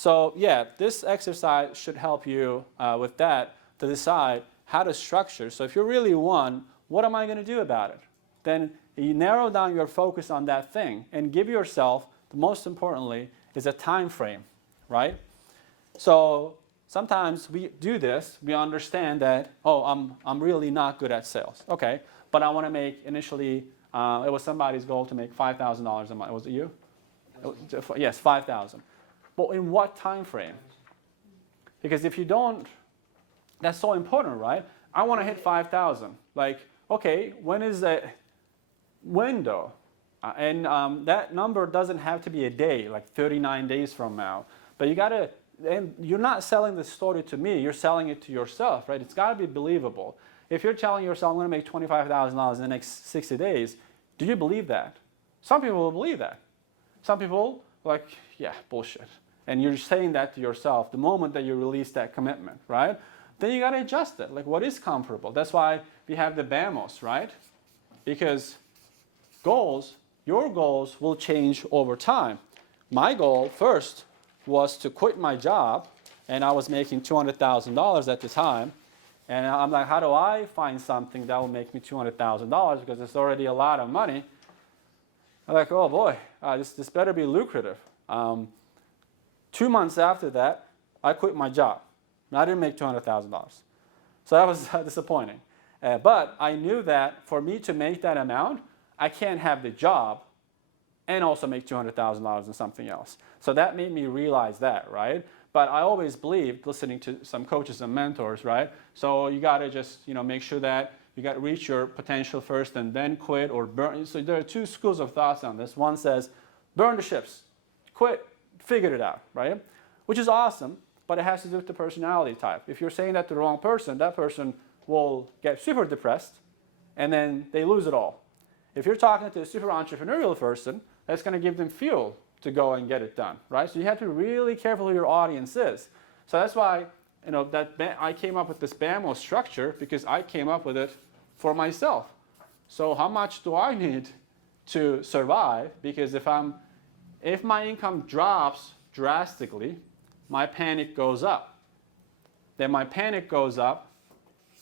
So yeah, this exercise should help you with that to decide how to structure. So if you really won, what am I going to do about it? Then you narrow down your focus on that thing and give yourself, most importantly, is a time frame, right? So sometimes we do this, we understand that, oh, I'm really not good at sales. Okay, but I want to make initially, it was somebody's goal to make $5,000 a month. Was it you? Yes, 5,000. But in what time frame? Because if you don't, that's so important, right? I want to hit 5,000. Like, okay, when is that window? And that number doesn't have to be a day, like 39 days from now. But you got to, and you're not selling the story to me, you're selling it to yourself, right? It's got to be believable. If you're telling yourself, I'm going to make $25,000 in the next 60 days, do you believe that? Some people will believe that. Some people, like, yeah, bullshit. And you're saying that to yourself the moment that you release that commitment, right? Then you got to adjust it. Like, what is comfortable? That's why we have the BAMOS, right? Because goals, your goals will change over time. My goal first was to quit my job, and I was making $200,000 at the time. And I'm like, how do I find something that will make me $200,000 because it's already a lot of money? I'm like, oh boy, this better be lucrative. 2 months after that, I quit my job. And I didn't make $200,000. So that was disappointing. But I knew that for me to make that amount, I can't have the job and also make $200,000 in something else. So that made me realize that, right? But I always believed, listening to some coaches and mentors, right? So you got to just, make sure that you got to reach your potential first and then quit or burn. So there are two schools of thoughts on this. One says, burn the ships, quit, figure it out, right? Which is awesome, but it has to do with the personality type. If you're saying that to the wrong person, that person will get super depressed and then they lose it all. If you're talking to a super entrepreneurial person, that's going to give them fuel to go and get it done, right? So you have to be really careful who your audience is. So that's why, I came up with this BAMOS structure because I came up with it for myself. So how much do I need to survive? Because if my income drops drastically, my panic goes up. Then my panic goes up,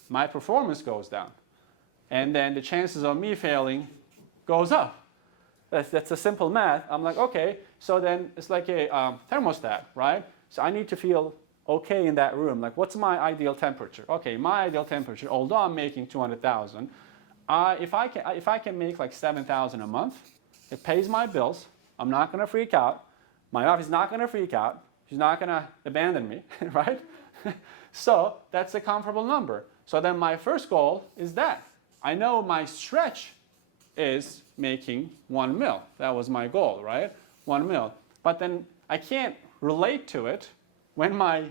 my performance goes down. And then the chances of me failing goes up. That's a simple math. I'm like, okay, so then it's like a thermostat, right? So I need to feel okay in that room. Like, what's my ideal temperature? Okay, my ideal temperature, although I'm making 200,000, if I can make like 7,000 a month, it pays my bills. I'm not going to freak out. My wife is not going to freak out. She's not going to abandon me, right? So that's a comfortable number. So then my first goal is that. I know my stretch is making 1 mil. That was my goal, right? 1 mil. But then I can't relate to it when my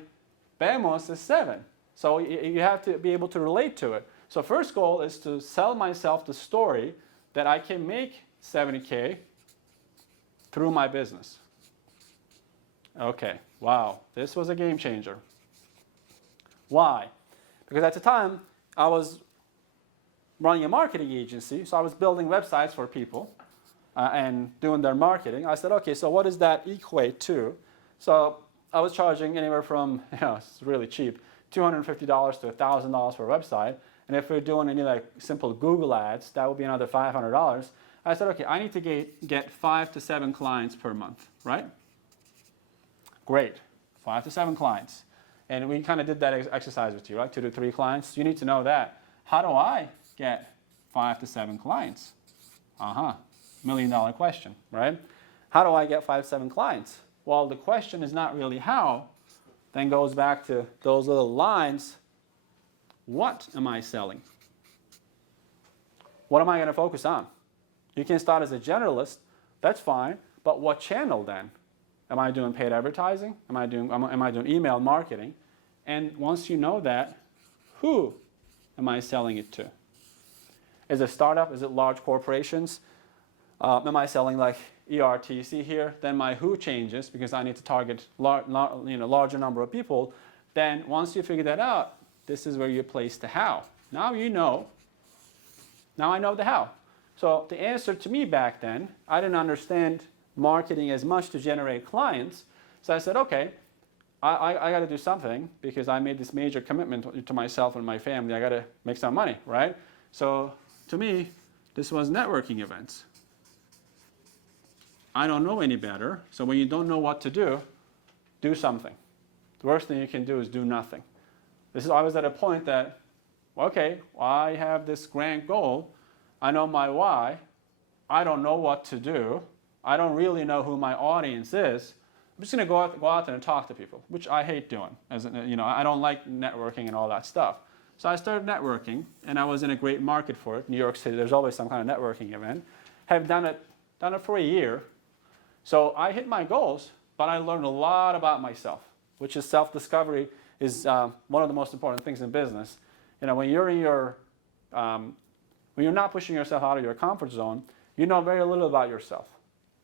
BAMOS is 7. So you have to be able to relate to it. So first goal is to sell myself the story that I can make 70K through my business. Okay, wow, this was a game changer. Why? Because at the time, I was running a marketing agency, so I was building websites for people and doing their marketing. I said, okay, so what does that equate to? So I was charging anywhere from, it's really cheap, $250 to $1,000 for a website. And if we're doing any like simple Google ads, that would be another $500. I said, okay, I need to get 5 to 7 clients per month, right? Great, 5 to 7 clients. And we kind of did that exercise with you, right? 2 to 3 clients. You need to know that. How do I get 5 to 7 clients? $1 million question, right? How do I get 5 to 7 clients? Well, the question is not really how, then goes back to those little lines. What am I selling? What am I going to focus on? You can start as a generalist, that's fine, but what channel then? Am I doing paid advertising? Am I doing email marketing? And once you know that, who am I selling it to? Is it a startup? Is it large corporations? Am I selling like ERTC here? Then my who changes because I need to target larger number of people. Then once you figure that out, this is where you place the how. Now you know. Now I know the how. So the answer to me back then, I didn't understand marketing as much to generate clients. So I said, okay, I got to do something because I made this major commitment to myself and my family. I got to make some money, right? So to me, this was networking events. I don't know any better. So when you don't know what to do something. The worst thing you can do is do nothing. I was at a point that, okay, well, I have this grand goal. I know my why. I don't know what to do. I don't really know who my audience is. I'm just going to go out there and talk to people, which I hate doing. I don't like networking and all that stuff. So I started networking, and I was in a great market for it. New York City, there's always some kind of networking event. Have done it for a year. So I hit my goals, but I learned a lot about myself, which is self-discovery is one of the most important things in business. When you're when you're not pushing yourself out of your comfort zone, you know very little about yourself.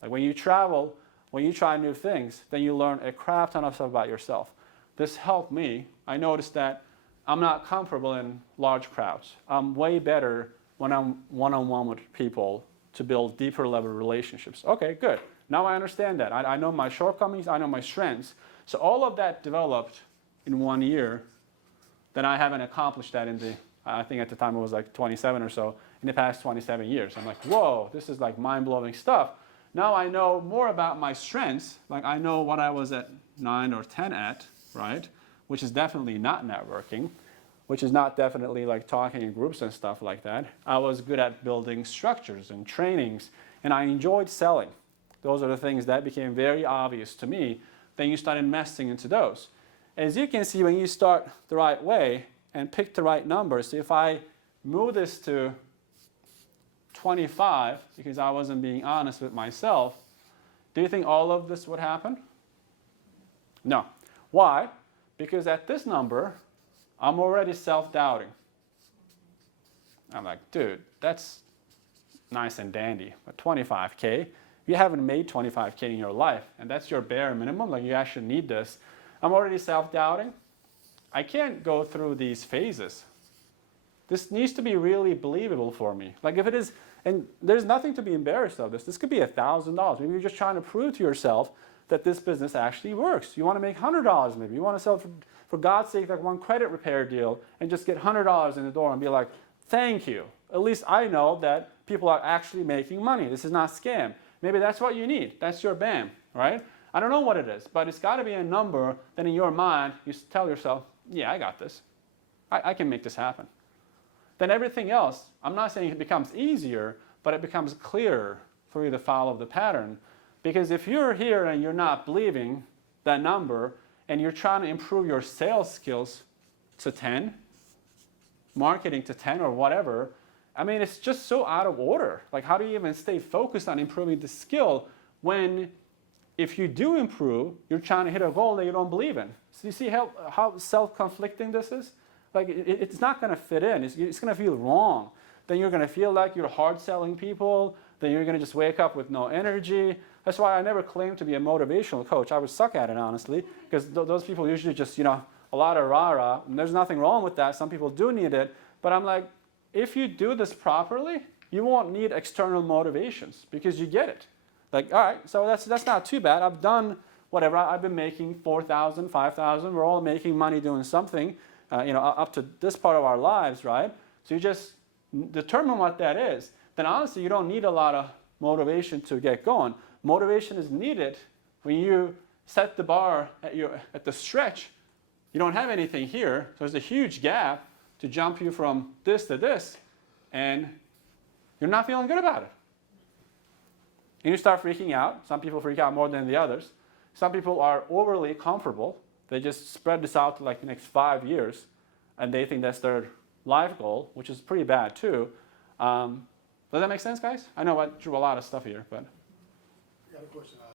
Like when you travel, when you try new things, then you learn a crap ton of stuff about yourself. This helped me. I noticed that I'm not comfortable in large crowds. I'm way better when I'm one-on-one with people to build deeper level relationships. Okay, good. Now I understand that. I know my shortcomings, I know my strengths. So all of that developed in 1 year. Then I haven't accomplished that I think at the time it was like 27 or so, in the past 27 years. I'm like, whoa, this is like mind-blowing stuff. Now I know more about my strengths. Like I know what I was at 9 or 10 at, right? Which is definitely not networking, which is not definitely like talking in groups and stuff like that. I was good at building structures and trainings, and I enjoyed selling. Those are the things that became very obvious to me. Then you start investing into those. As you can see, when you start the right way and pick the right numbers, so if I move this to 25, because I wasn't being honest with myself, do you think all of this would happen? No. Why? Because at this number, I'm already self-doubting. I'm like, dude, that's nice and dandy, but 25K, you haven't made 25K in your life, and that's your bare minimum, like you actually need this. I'm already self-doubting. I can't go through these phases. This needs to be really believable for me. Like if it is, and there's nothing to be embarrassed of this. This could be $1,000. Maybe you're just trying to prove to yourself that this business actually works. You want to make $100 maybe. You want to sell, for God's sake, like one credit repair deal and just get $100 in the door and be like, thank you. At least I know that people are actually making money. This is not scam. Maybe that's what you need. That's your BAM, right? I don't know what it is, but it's got to be a number that in your mind you tell yourself, yeah, I got this. I can make this happen. Then everything else, I'm not saying it becomes easier, but it becomes clearer for you to follow the pattern. Because if you're here and you're not believing that number and you're trying to improve your sales skills to 10, marketing to 10 or whatever, I mean, it's just so out of order. Like, how do you even stay focused on improving the skill when if you do improve, you're trying to hit a goal that you don't believe in? So you see how self-conflicting this is? Like, it's not going to fit in. It's going to feel wrong. Then you're going to feel like you're hard selling people. Then you're going to just wake up with no energy. That's why I never claimed to be a motivational coach. I would suck at it, honestly, because those people usually just, a lot of rah-rah. And there's nothing wrong with that. Some people do need it. But I'm like, if you do this properly, you won't need external motivations because you get it. Like, all right, so that's not too bad. I've done whatever. I've been making 4,000, 5,000. We're all making money doing something, up to this part of our lives, right? So you just determine what that is. Then honestly, you don't need a lot of motivation to get going. Motivation is needed when you set the bar at the stretch. You don't have anything here, so there's a huge gap to jump you from this to this, and you're not feeling good about it. And you start freaking out. Some people freak out more than the others. Some people are overly comfortable. They just spread this out to like the next 5 years, and they think that's their life goal, which is pretty bad too. Does that make sense, guys? I know I drew a lot of stuff here, but. I got a question.